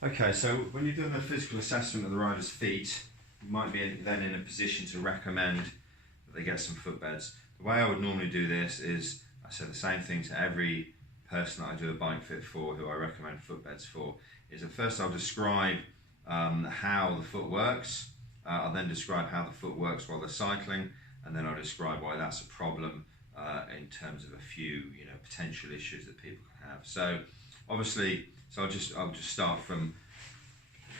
Okay, so when you've done the physical assessment of the rider's feet, you might be then in a position to recommend that they get some footbeds. The way I would normally do this is, I say the same thing to every person that I do a bike fit for who I recommend footbeds for, is at first I'll describe how the foot works, I'll then describe how the foot works while they're cycling, and then I'll describe why that's a problem in terms of a few potential issues that people can have. So obviously, I'll just start from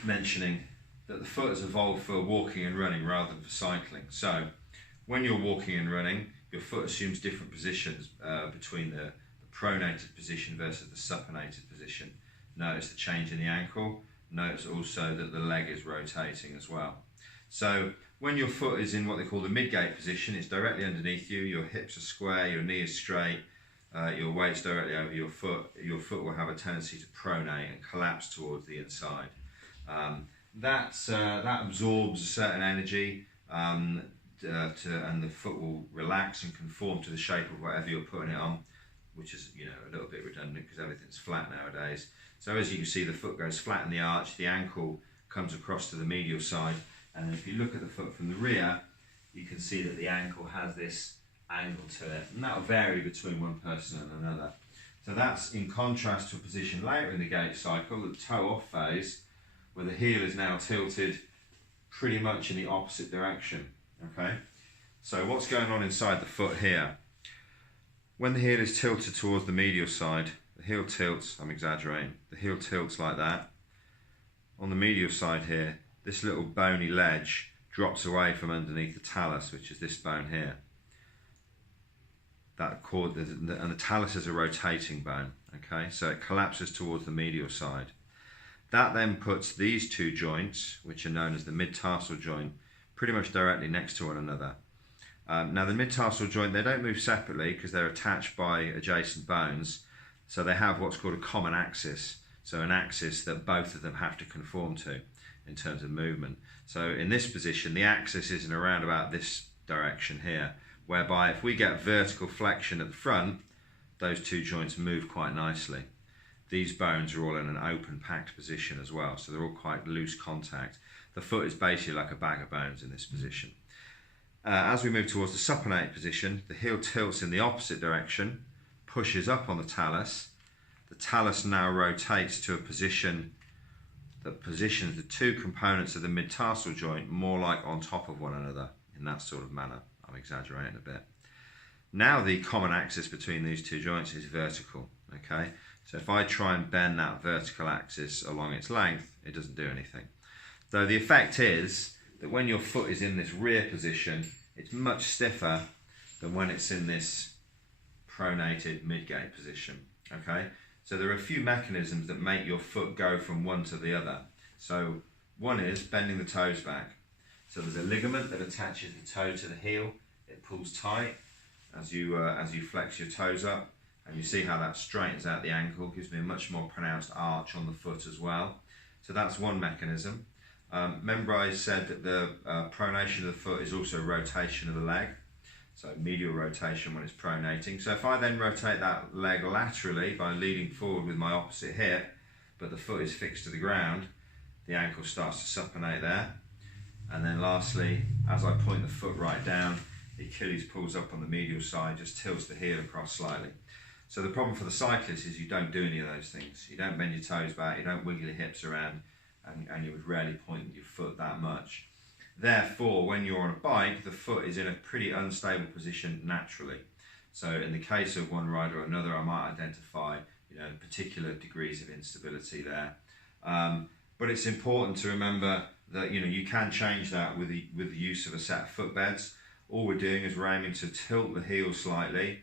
mentioning that the foot has evolved for walking and running rather than for cycling. So when you're walking and running, your foot assumes different positions between the pronated position versus the supinated position. Notice the change in the ankle. Notice also that the leg is rotating as well. So when your foot is in what they call the mid-gate position, it's directly underneath you, your hips are square, your knee is straight, your weight's directly over your foot will have a tendency to pronate and collapse towards the inside. That absorbs a certain energy and the foot will relax and conform to the shape of whatever you're putting it on, which is a little bit redundant because everything's flat nowadays. So as you can see, the foot goes flat in the arch, the ankle comes across to the medial side, and then if you look at the foot from the rear, you can see that the ankle has this angle to it, and that will vary between one person and another. So that's in contrast to a position later in the gait cycle, the toe-off phase, where the heel is now tilted pretty much in the opposite direction. Okay, so what's going on inside the foot here? When the heel is tilted towards the medial side, the heel tilts, I'm exaggerating, the heel tilts like that. On the medial side here, this little bony ledge drops away from underneath the talus, which is this bone here. That cord, and the talus is a rotating bone, okay? So it collapses towards the medial side. That then puts these two joints, which are known as the mid-tarsal joint, pretty much directly next to one another. Now the mid-tarsal joint, they don't move separately because they're attached by adjacent bones, so they have what's called a common axis, so an axis that both of them have to conform to in terms of movement. So in this position, the axis is in around about this direction here, whereby if we get vertical flexion at the front, those two joints move quite nicely. These bones are all in an open, packed position as well, so they're all quite loose contact. The foot is basically like a bag of bones in this position. As we move towards the supinated position, the heel tilts in the opposite direction, pushes up on the talus. The talus now rotates to a position that positions the two components of the mid-tarsal joint more like on top of one another in that sort of manner. I'm exaggerating a bit. Now the common axis between these two joints is vertical, okay? So if I try and bend that vertical axis along its length, it doesn't do anything. Though the effect is that when your foot is in this rear position, it's much stiffer than when it's in this pronated mid-gate position, okay? So there are a few mechanisms that make your foot go from one to the other. So one is bending the toes back. So there's a ligament that attaches the toe to the heel. It pulls tight as you flex your toes up, and you see how that straightens out the ankle, gives me a much more pronounced arch on the foot as well. So that's one mechanism. Remember I said that the pronation of the foot is also rotation of the leg. So medial rotation when it's pronating. So if I then rotate that leg laterally by leading forward with my opposite hip, but the foot is fixed to the ground, the ankle starts to supinate there. And then lastly, as I point the foot right down, the Achilles pulls up on the medial side, just tilts the heel across slightly. So the problem for the cyclist is you don't do any of those things. You don't bend your toes back, you don't wiggle your hips around, and you would rarely point your foot that much. Therefore, when you're on a bike, the foot is in a pretty unstable position naturally. So in the case of one rider or another, I might identify particular degrees of instability there. But it's important to remember that you can change that with the use of a set of footbeds. All we're doing is we're aiming to tilt the heel slightly.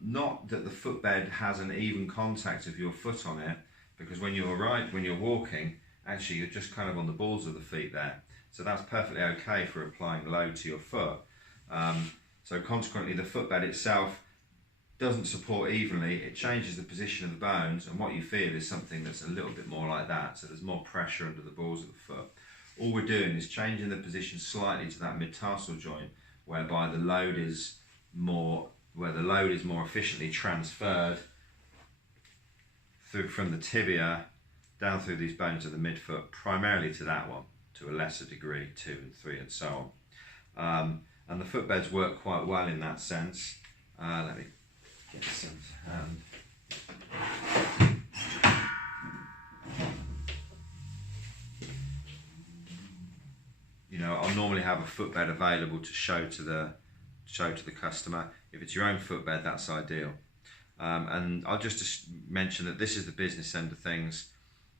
Not that the footbed has an even contact of your foot on it, because when you're walking, actually you're just kind of on the balls of the feet there. So that's perfectly okay for applying load to your foot. So consequently, the footbed itself doesn't support evenly. It changes the position of the bones, and what you feel is something that's a little bit more like that. So there's more pressure under the balls of the foot. All we're doing is changing the position slightly to that mid-tarsal joint, whereby the load is more efficiently transferred from the tibia down through these bones of the midfoot, primarily to that one, to a lesser degree, 2 and 3 and so on. And the footbeds work quite well in that sense. Let me get some to hand. You know, I'll normally have a footbed available to show to the customer. If it's your own footbed, that's ideal. And I'll just mention that this is the business end of things.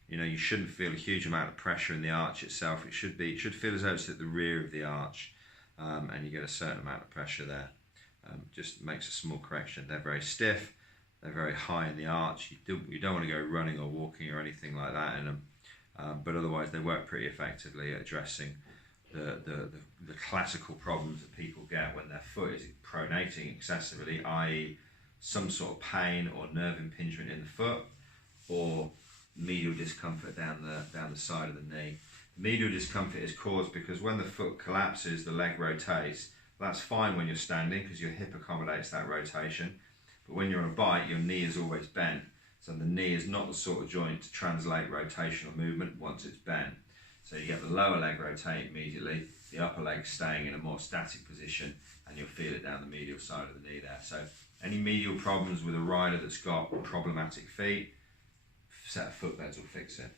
You know, you shouldn't feel a huge amount of pressure in the arch itself. It should feel as though it's at the rear of the arch, and you get a certain amount of pressure there. Just makes a small correction. They're very stiff. They're very high in the arch. You don't want to go running or walking or anything like that in them. But otherwise, they work pretty effectively at addressing the classical problems that people get when their foot is pronating excessively, i.e. some sort of pain or nerve impingement in the foot, or medial discomfort down the side of the knee. Medial discomfort is caused because when the foot collapses, the leg rotates. That's fine when you're standing because your hip accommodates that rotation, but when you're on a bike, your knee is always bent. So the knee is not the sort of joint to translate rotational movement once it's bent. So you get the lower leg rotate immediately, the upper leg staying in a more static position, and you'll feel it down the medial side of the knee there. So any medial problems with a rider that's got problematic feet, set of footbeds will fix it.